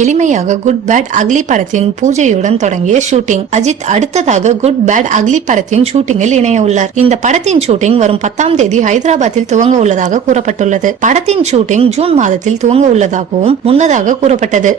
எளிமையாக good bad ugly படத்தின் பூஜையுடன் தொடங்கிய ஷூட்டிங். அஜித் அடுத்ததாக குட் பேட் அக்லி படத்தின் ஷூட்டிங்கில் இணைய உள்ளார். இந்த படத்தின் ஷூட்டிங் வரும் 10ஆம் தேதி ஹைதராபாத்தில் துவங்க உள்ளதாக கூறப்பட்டுள்ளது. படத்தின் ஷூட்டிங் ஜூன் மாதத்தில் துவங்க உள்ளதாகவும் முன்னதாக கூறப்பட்டது.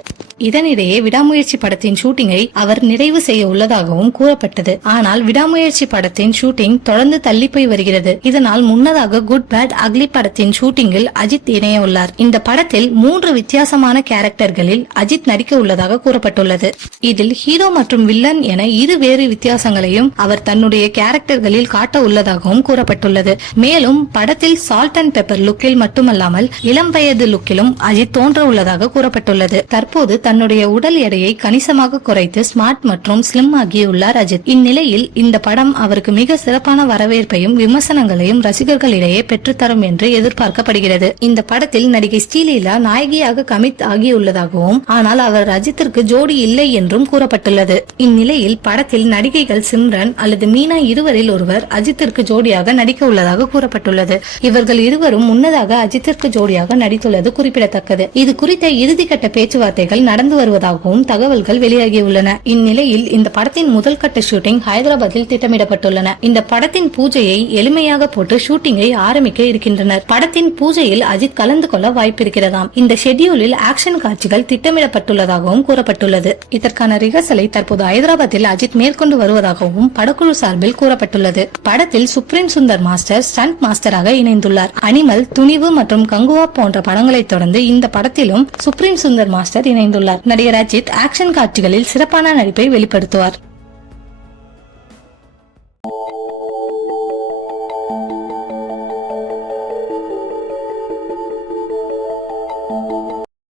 இதனிடையே விடாமுயற்சி படத்தின் ஷூட்டிங்கை அவர் நிறைவு செய்ய உள்ளதாகவும் கூறப்பட்டது. ஆனால் விடாமுயற்சி படத்தின் ஷூட்டிங் தொடர்ந்து தள்ளி போய் வருகிறது. இதனால் முன்னதாக குட் பேட் அக்லி படத்தின் ஷூட்டிங்கில் அஜித் இணைய உள்ளார். இந்த படத்தில் 3 வித்தியாசமான கேரக்டர்களில் அஜித் நடிக்க உள்ளதாக கூறப்பட்டுள்ளது. இதில் ஹீரோ மற்றும் வில்லன் என இரு வேறு வித்தியாசங்களையும் அவர் தன்னுடைய கேரக்டர்களில் காட்ட உள்ளதாகவும் கூறப்பட்டுள்ளது. மேலும் படத்தில் சால்ட் அண்ட் பெப்பர் லுக்கில் மட்டுமல்லாமல் இளம் வயது லுக்கிலும் அஜித் தோன்ற உள்ளதாக கூறப்பட்டுள்ளது. தற்போது தன்னுடைய உடல் எடையை கணிசமாக குறைத்து ஸ்மார்ட் மற்றும் ஸ்லிம் ஆகியுள்ளார் அஜித். இந்நிலையில் இந்த படம் அவருக்கு மிக சிறப்பான வரவேற்பையும் விமர்சனங்களையும் ரசிகர்களிடையே பெற்றுத்தரும் என்று எதிர்பார்க்கப்படுகிறது. இந்த படத்தில் நடிகை ஸ்ரீலீலா நாயகியாக கமிட் ஆகியுள்ளதாகவும் ஆனால் அவர் அஜித்திற்கு ஜோடி இல்லை என்றும் கூறப்பட்டுள்ளது. இந்நிலையில் படத்தில் நடிகைகள் சிம்ரன் அல்லது மீனா இருவரில் ஒருவர் அஜித்திற்கு ஜோடியாக நடிக்க உள்ளதாக கூறப்பட்டுள்ளது. இவர்கள் இருவரும் முன்னதாக அஜித்திற்கு ஜோடியாக நடித்துள்ளது குறிப்பிடத்தக்கது. இது குறித்த இறுதிக்கட்ட பேச்சுவார்த்தைகள் நடந்து வருவதாகவும் தகவல்கள் வெளியாகியுள்ளன. இந்நிலையில் இந்த படத்தின் முதல் கட்ட ஷூட்டிங் ஹைதராபாத்தில் திட்டமிடப்பட்டுள்ளன. இந்த படத்தின் பூஜையை எளிமையாக போட்டு ஷூட்டிங்கை ஆரம்பிக்க இருக்கின்றனர். படத்தின் பூஜையில் அஜித் கலந்து கொள்ள வாய்ப்பிருக்கிறதாம். இந்த ஷெட்யூலில் ஆக்ஷன் காட்சிகள் திட்டமிடப்பட்டுள்ளதாகவும் கூறப்பட்டுள்ளது. இதற்கான ரிஹர்சலை தற்போது ஹைதராபாத்தில் அஜித் மேற்கொண்டு வருவதாகவும் படக்குழு சார்பில் கூறப்பட்டுள்ளது. படத்தில் சுப்ரீம் சுந்தர் மாஸ்டர் ஸ்டண்ட் மாஸ்டராக இணைந்துள்ளார். அனிமல், துணிவு மற்றும் கங்குவா போன்ற படங்களை தொடர்ந்து இந்த படத்திலும் சுப்ரீம் சுந்தர் மாஸ்டர் இணைந்துள்ளார். நடிகர் அஜித் ஆக்ஷன் காட்சிகளில் சிறப்பான நடிப்பை வெளிப்படுத்துவார்.